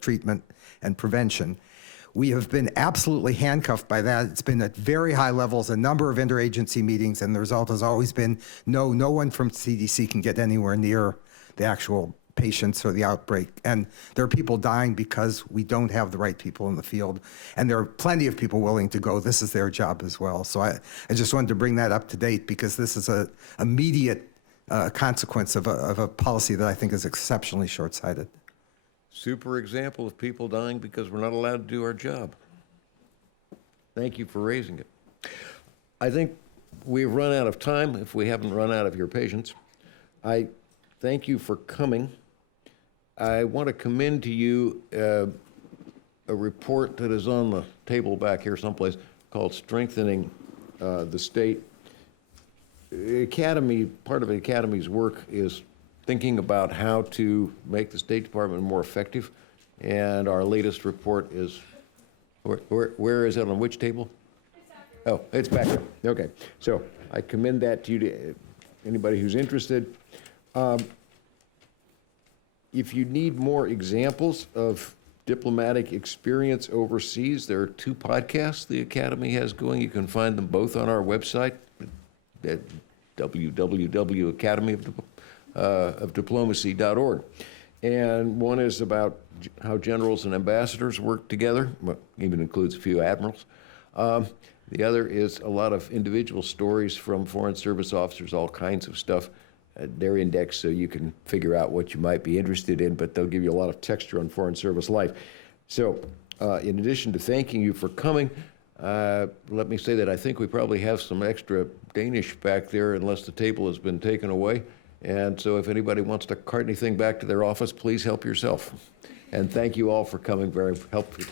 treatment and prevention. We have been absolutely handcuffed by that. It's been at very high levels, a number of interagency meetings, and the result has always been no one from CDC can get anywhere near the actual patients or the outbreak. And there are people dying because we don't have the right people in the field. And there are plenty of people willing to go. This is their job as well. So I just wanted to bring that up to date, because this is an immediate consequence of a policy that I think is exceptionally short-sighted. Super example of people dying because we're not allowed to do our job. Thank you for raising it. I think we've run out of time, if we haven't run out of your patience. I thank you for coming. I want to commend to you a report that is on the table back here someplace called Strengthening the State. The Academy, part of the Academy's work is thinking about how to make the State Department more effective. And our latest report is, where is it, on which table? Oh, it's back there. Okay. So I commend that to you, to anybody who's interested. If you need more examples of diplomatic experience overseas, there are 2 podcasts the Academy has going. You can find them both on our website at www.academyofdiplomacy.org. And one is about how generals and ambassadors work together, even includes a few admirals. The other is a lot of individual stories from Foreign Service officers, all kinds of stuff. They're indexed so you can figure out what you might be interested in, but they'll give you a lot of texture on Foreign Service life. So in addition to thanking you for coming, let me say that I think we probably have some extra Danish back there, unless the table has been taken away. And so if anybody wants to cart anything back to their office, please help yourself. And thank you all for coming. Very helpful.